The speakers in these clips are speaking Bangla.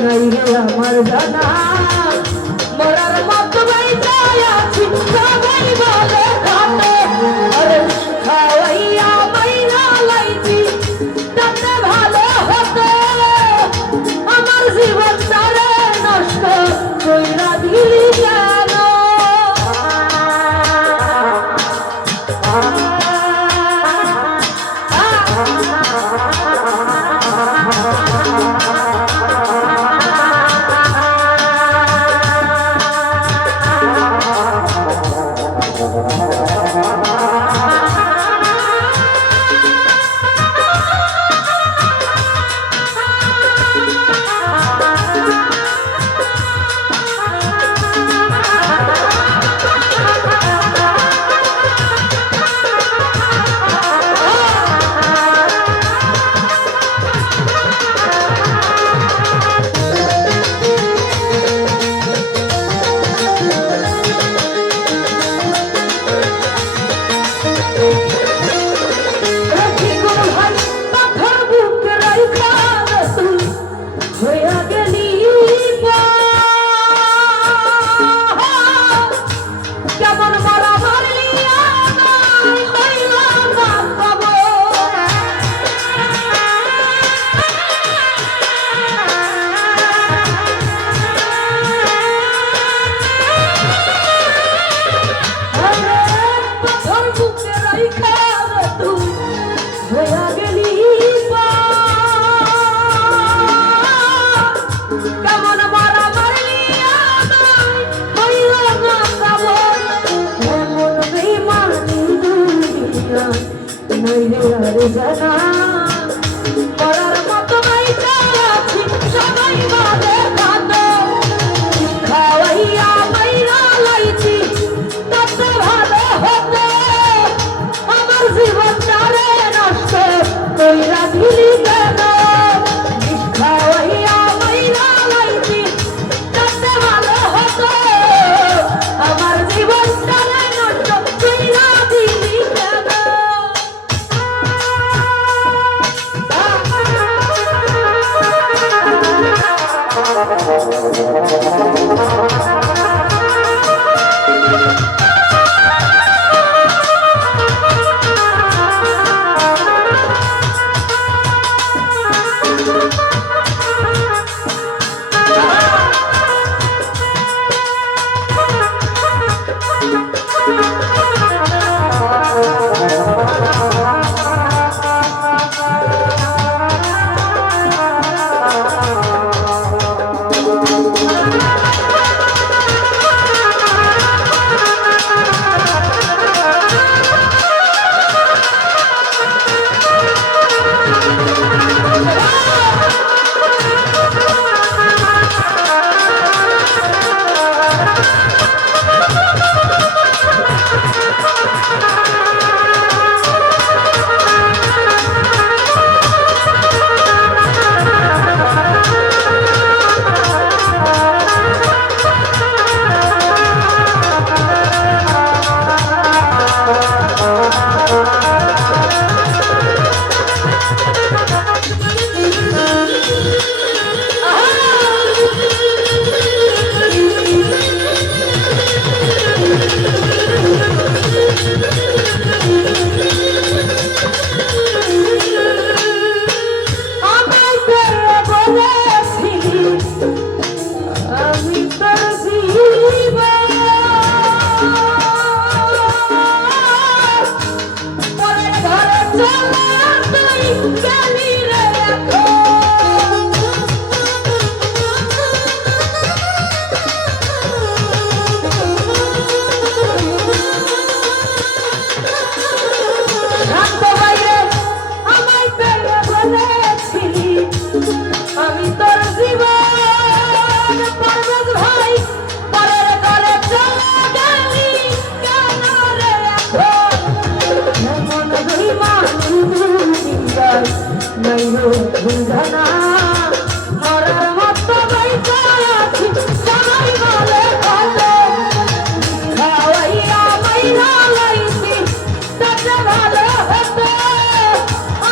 নাই রে আমার জানা মরার মতো বাইতে আছি সবাই বলে ঘাটে আরে খাওয়াইয়া মাইরা লাইছি তাতে ভালো হতো আমার জীবনটা রে নষ্ট কইরা দিলি কেন জানা পড়ার মতো বাইতে আছি সবাই বলে ভালো খাওয়াইয়া মাইরা লাইছি তাতে ভালো হতো আমার জীবনটা রে নষ্ট কইরা দিলি কেন খাওয়াইয়া মাইরা লাইছি তাতে ভালো হতো আমার জীবনটা রে নষ্ট কইরা দিলি কেন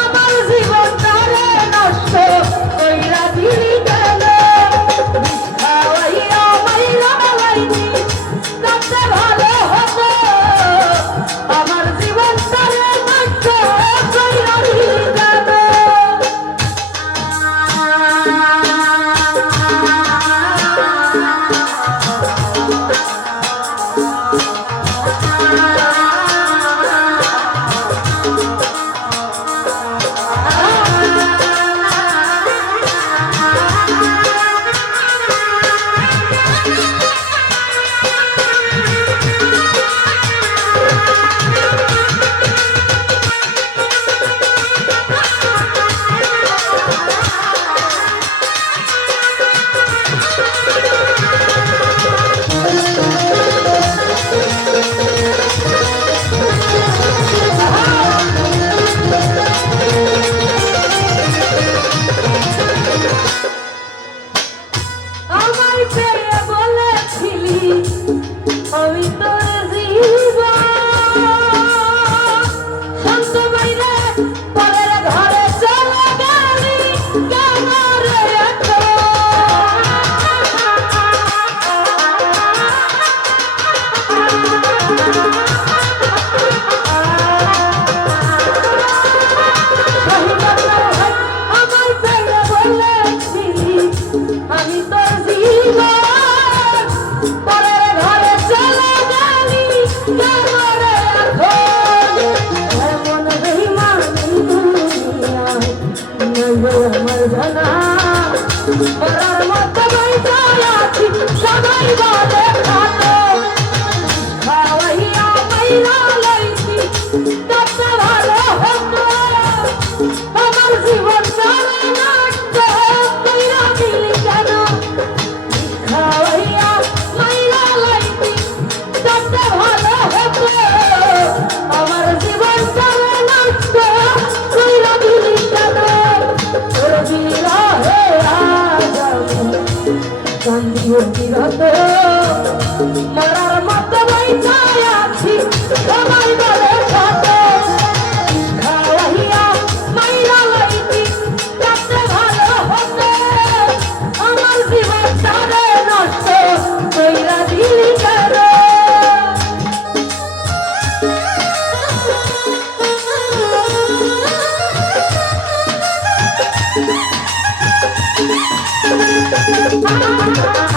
আমার জীবনটা নষ্ট কইরা দিলি কেন না মরার মতো বইটায় আছি সবাই বলে খাতো খাওয়াইয়া মাইরা লইছি তত ভালো হতো আমার জীবন চলে নষ্ট কইরা দিলি কেন খাওয়াইয়া মাইরা লইছি তত ভালো হতো আমার জীবন চলে নষ্ট কইরা দিলি কেন তোর বিরহে আজ আমি কান্দিও বিরত মরার মতো বইটায় আছি সবাই বলে কত খাওয়াইয়া মাইরা লইছি তাতে ভালো হতো আমার জীবন তারে নষ্ট কইরা দিলি কেন Thank you.